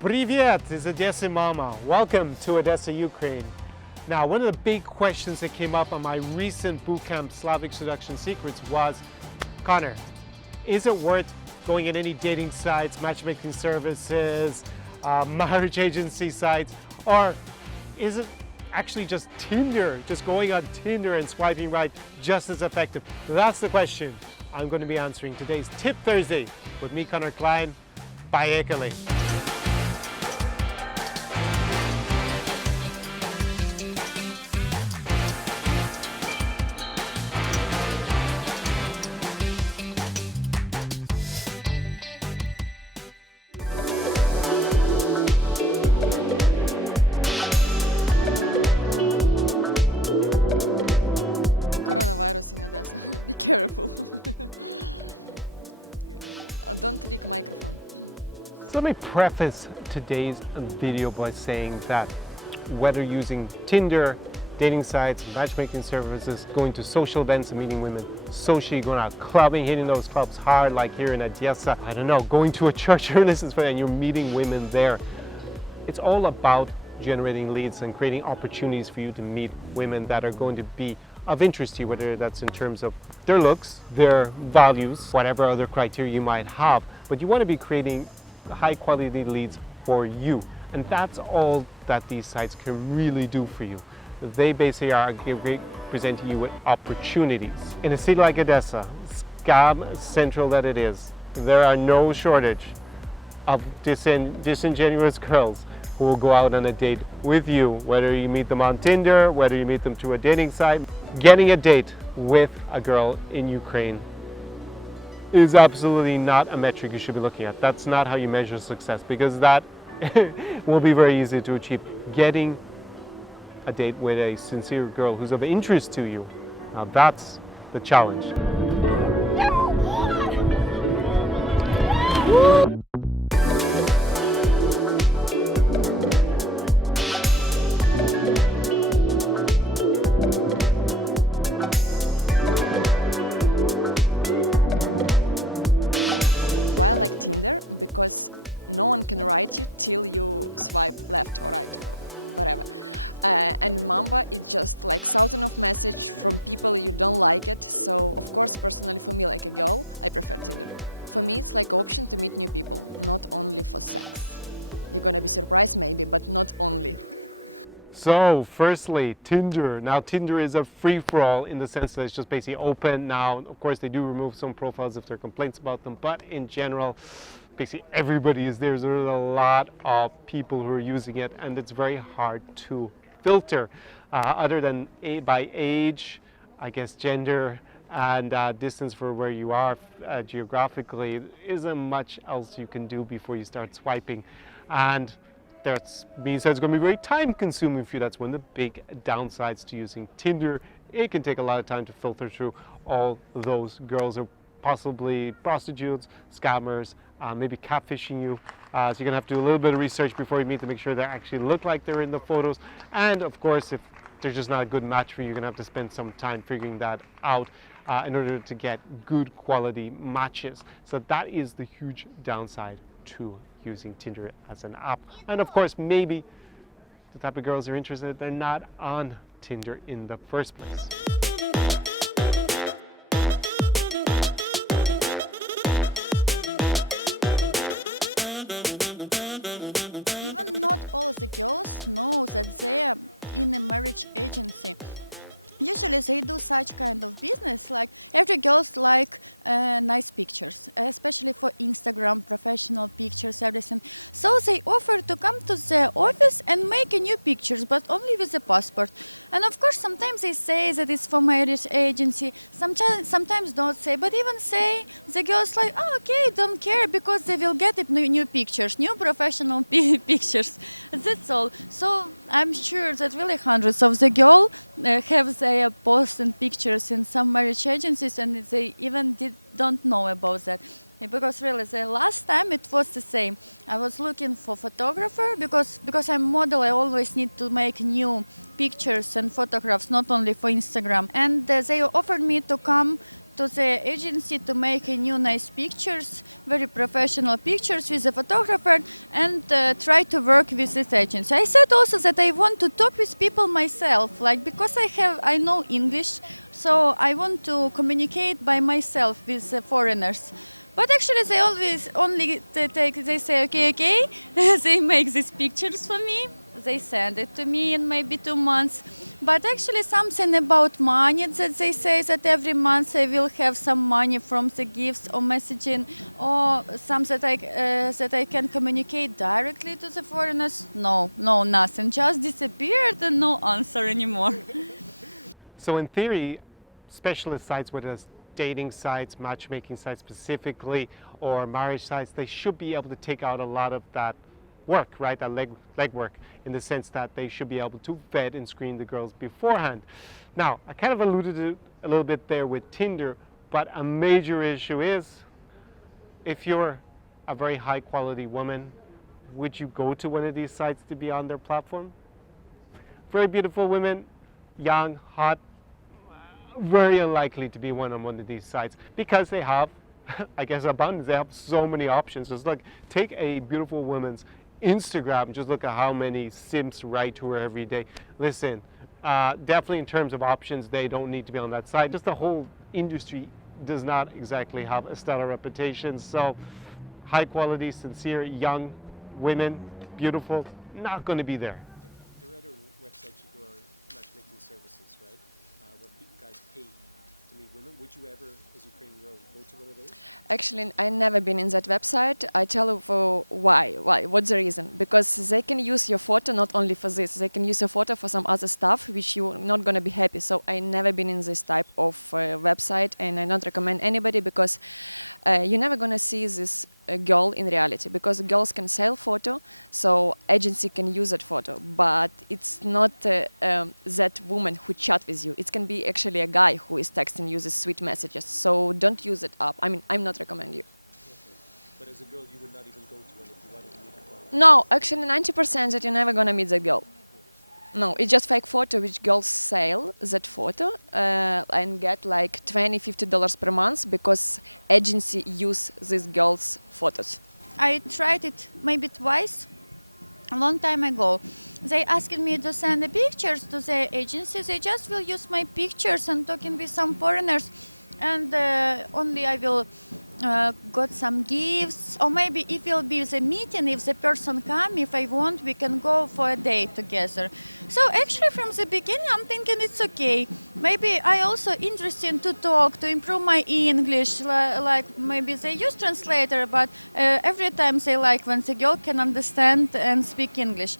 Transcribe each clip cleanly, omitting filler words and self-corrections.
Привет из Odessa Mama. Welcome to Odessa, Ukraine. Now, one of the big questions that came up on my recent bootcamp Slavic Seduction Secrets was, Connor, is it worth going in any dating sites, matchmaking services, marriage agency sites, or is it actually just Tinder, just going on Tinder and swiping right just as effective? That's the question I'm going to be answering today's Tip Thursday with me, Connor Klein. Поехали! Coronavirus in Odessa. Be careful. Don't leak microphone. So let me preface today's video by saying that whether using Tinder, dating sites, matchmaking services, going to social events and meeting women, socially going out clubbing, hitting those clubs hard like here in Odessa, I don't know, going to a church or this is and you're meeting women there. It's all about generating leads and creating opportunities for you to meet women that are going to be of interest to you, whether that's in terms of their looks, their values, whatever other criteria you might have. But you want to be creating high quality leads for you. And that's all that these sites can really do for you. They basically are presenting you with opportunities. In a city like Odessa, scam central that it is, there are no shortage of disingenuous girls who will go out on a date with you, whether you meet them on Tinder, whether you meet them through a dating site. Getting a date with a girl in Ukraine is absolutely not a metric you should be looking at. That's not how you measure success, because that will be very easy to achieve. Getting a date with a sincere girl who's of interest to you, now that's the challenge. Why I like Tinder? Because no one can write you till you swipe left or right, or whatever. And in Mamba, it's just like thousands of messages from people you don't like it. So of course, personally for me, like a girl, I prefer Tinder. For me, it's like option to meet new people, not only for sex. You're gonna be surprised maybe, but not only. So firstly, Tinder. Now Tinder is a free-for-all in the sense that it's just basically open. Now, of course, they do remove some profiles if there are complaints about them, but in general, basically everybody is there. There's a lot of people who are using it, and it's very hard to filter. Other than by age, I guess gender, and distance for where you are geographically, there isn't much else you can do before you start swiping. And that means that it's going to be very time consuming for you. That's one of the big downsides to using Tinder. It can take a lot of time to filter through all those girls or possibly prostitutes, scammers, maybe catfishing you. So you're going to have to do a little bit of research before you meet to make sure they actually look like they're in the photos. And of course, if they're just not a good match for you, you're going to have to spend some time figuring that out in order to get good quality matches. So that is the huge downside to using Tinder as an app. And of course, maybe the type of girls you're interested in, they're not on Tinder in the first place. Even not all the girls know that they're in a marriage agency. Usually they do such kind of business, like every girls like nice pictures, especially for Instagram, professional pictures, everything. So they offer to come to the office and make a new pictures, but only with the passport. And of course, sometimes they say that it's for marriage agency. Sometimes don't say, but even say, the girls like, oh, okay, don't care, because they will get it new pictures, new professional pictures. That's all. So I'm sure that really hundreds of the girls have their posts and pictures in some marriage agencies, and they even don't know about that. Because really, the last time it was the same. I was looking for photographer because I'm model. I always need to make new pictures and photographs, not only for Instagram. And they offered me to come to the agency to make a new nice pictures, very professional pictures with a photographer, and try to work with this agency. I said also that I want to talk with people myself, like because I know English, so I want to communicate by myself with foreigners. But actually, they always only they say okay, they make these pictures for me. They send it to me in maybe 2 months. But actually, something about money that they say that every month they will have some money from the gifts or messaging or some that I can communicate directly to the foreigners. No, nothing. Just disappeared and no answer anymore. So in theory, specialist sites, whether it's dating sites, matchmaking sites specifically, or marriage sites, they should be able to take out a lot of that work, right? That leg work, in the sense that they should be able to vet and screen the girls beforehand. Now, I kind of alluded to it a little bit there with Tinder, but a major issue is, if you're a very high quality woman, would you go to one of these sites to be on their platform? Very beautiful women, young, hot, very unlikely to be on one of these sites because they have, I guess, abundance. They have so many options. Just look, take a beautiful woman's Instagram and just look at how many simps write to her every day. Listen, definitely in terms of options, they don't need to be on that site. Just the whole industry does not exactly have a stellar reputation. So high quality, sincere, young women, beautiful, not going to be there. There are other websites you go on, matchmaking services, right? Where guys pay to meet women. Would you ever, as a Ukrainian girl, go to one of those? Actually, I never been in that website. I tell you for why. What's the reason? Because they can use your photo not only for this. They can use your photo for some other stuff which you're not gonna be happy. So I never been in this type of website, and I don't recommend anybody because you're never gonna see this girl in reality, because girls can sell photo, so agency can use that photo, but it's not that woman who chat with you. It can be actually a guy who is texting you these sweet messages. So don't use it up. I mean, I'm not recommend you. Okay. But as a girl, you would not even go to one if you wanted to meet her. No, actually 90% that you're never gonna meet that girl. No, it's just fake photo which girls sell that photo and get like $20-50 per month because agency use these girls' photos. I tried it maybe twice a long time ago. They asked me to send the pictures to the agency. They just will use my pictures and talking with some foreigners, and only I will got some gifts, or maybe if it will be the meeting, if the person come, if I want, we can go for a date together. So actually from the beginning I'm thinking it's okay. Maybe I also interested to talk, to improve my English, like maybe they use translator, but every time they like when the girl can understand and speak English.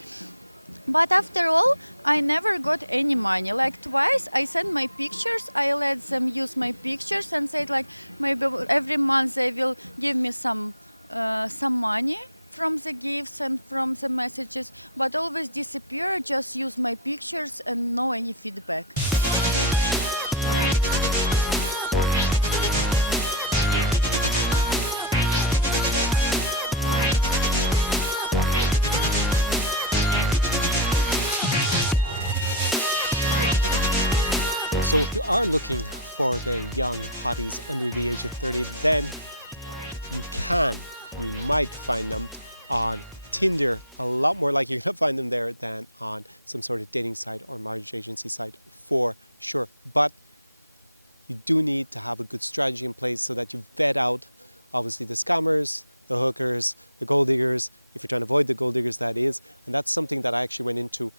But after all, I never got any money. Like twice I sent my pictures, I let them use my pictures and said like maybe every month they will give me some money from the gifts and from the messages, but always disappear, just use my pictures and no any feedback. So if you are looking for the young hotties under the age of 30, then you might find them on Tinder. A lot more likely you're going to find them there than on some sort of dating site or marriage agency site for sure. But you do need to have a good strategy in place so that you vet out obviously the scammers, the hookers, the gold diggers, if you're trying to avoid the gold diggers, that is. And that's something that I actually went into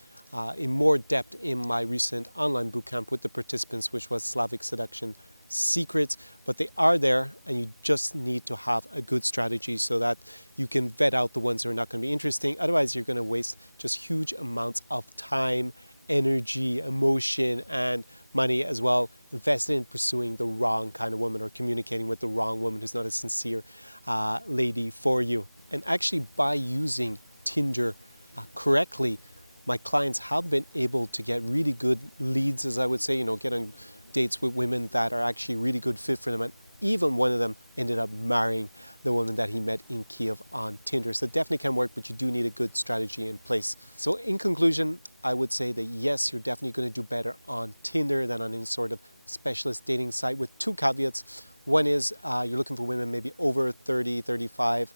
in more depth in my recent online bootcamp with the participants, which was Slavic Seduction Secrets. But they are there, and you just need to have a good strategy so that you can vet out the ones that are not going to be interesting. Otherwise, you're going to waste just huge amounts of time, energy, emotion, and money as well invested in pursuing the wrong kind of woman or communicating with the wrong woman who's not a sincere lady for you. And actually, by using Tinder correctly, my clients have been able to get really good leads, as I would say, get on dates with women that are actually really good fit for them. And even one of them ended up marrying the woman that he met in Kiev on Tinder. So it definitely can work, but you do need a good strategy in place. So in conclusion, I would say that yes, you're definitely going to do better on Tinder than on any sort of specialist dating site with two caveats. One is you're looking for women maybe over 30, 35.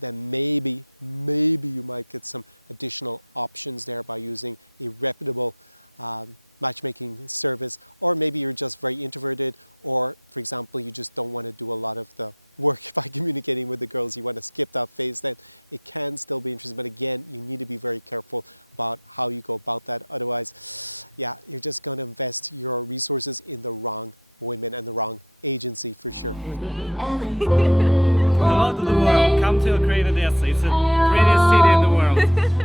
Then maybe you might get some additional options there by using a reputable matchmaking service, or maybe you're just very introverted, or for example you just don't want to do a lot of the work by communicating with the girls. You want to skip that phase. Then it can still be interesting, but again, you need to be very careful about how you go about that. Otherwise, yeah, you're just going to invest your resources in the wrong women and the wrong agency for sure. Hello to the world. Come to Ukraine Odessa. It's the prettiest city in the world.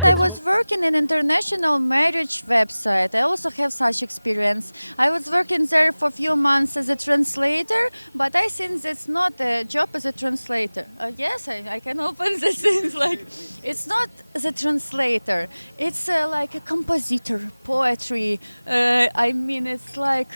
I was working in international marriage website. I also have such experience. I was working there for a few months as a translator, but I think that's not a job as a translator. Yes, I can open the things like it's not as a translator. It's like a compositor, poetry. I mean, it's like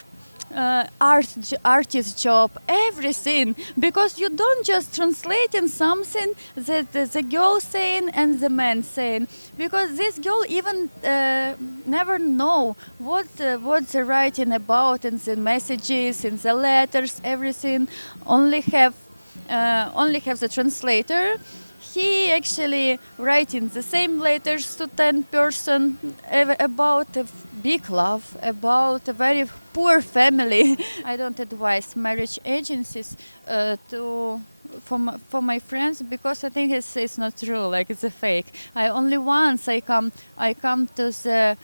artist job, everything, because you don't just translate in something that the girl saying and the man saying, because this girl even never know what they're writing about in the messages, in the letters, everything. Only have the translator. He actually writing the same letters to 10 person about a big love, about a very poor family. I don't advise marriage agencies for my friends, because I think it's not true, like it's a fake. I only once I come to the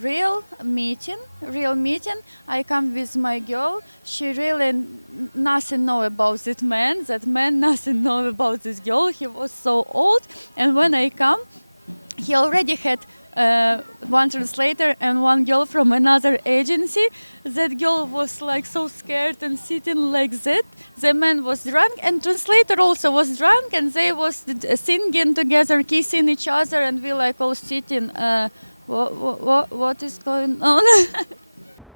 real meeting. I come with my girl. She really nothing know about that man. That man nothing know about this girl. He was so old, and when I come, he already had one translator and one girl from another agency. That girl was like so scared and sitting like that. The man was drunk, and translator also was drunk, and they was singing together, kissing each other, and we like all sitting. What is going on?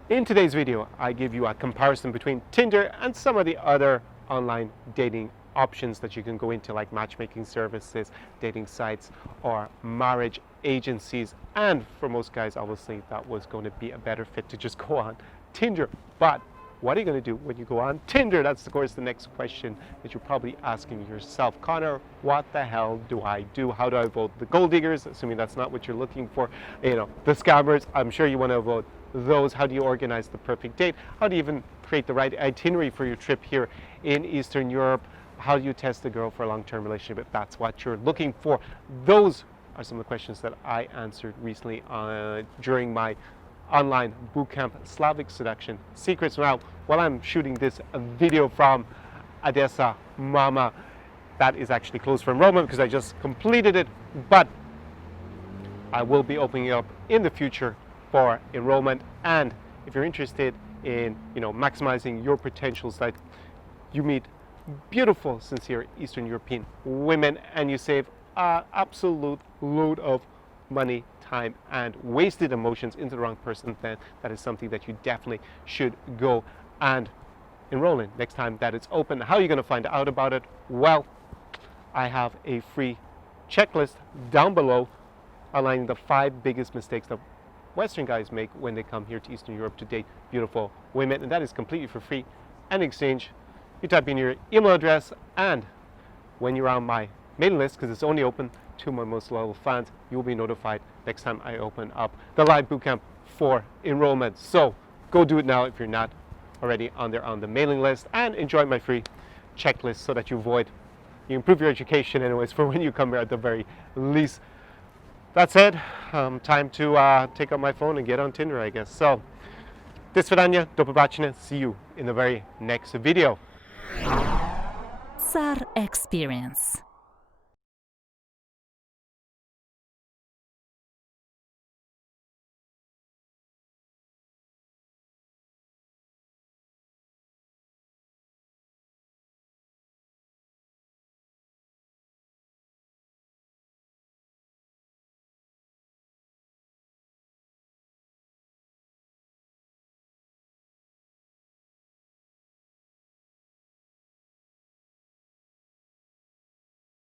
In today's video, I give you a comparison between Tinder and some of the other online dating options that you can go into, like matchmaking services, dating sites, or marriage agencies. And for most guys, obviously, that was going to be a better fit to just go on Tinder. But what are you going to do when you go on Tinder? That's, of course, the next question that you're probably asking yourself. Connor, what the hell do I do? How do I avoid the gold diggers? Assuming that's not what you're looking for. You know, the scammers, I'm sure you want to avoid those. How do you organize the perfect date? How do you even create the right itinerary for your trip here in Eastern Europe? How do you test a girl for a long-term relationship if that's what you're looking for? Those are some of the questions that I answered recently during my online bootcamp, Slavic Seduction Secrets. Now, while I'm shooting this video from Odessa, Mama, that is actually closed for enrollment because I just completed it, but I will be opening it up in the future for enrollment. And if you're interested in, maximizing your potentials, that you meet beautiful, sincere Eastern European women and you save an absolute load of money, time, and wasted emotions into the wrong person, then that is something that you definitely should go and enroll in next time that it's open. How are you going to find out about it? Well, I have a free checklist down below outlining the 5 biggest mistakes that Western guys make when they come here to Eastern Europe to date beautiful women, and that is completely for free. And in exchange, you type in your email address, and when you're on my mailing list, because it's only open to my most loyal fans, you will be notified next time I open up the live bootcamp for enrollment. So go do it now if you're not already on the mailing list, and enjoy my free checklist so that you improve your education anyways for when you come here at the very least. That's it. Time to take out my phone and get on Tinder, I guess. So, do svidaniya, do pobачення. See you in the very next video. SAR Experience.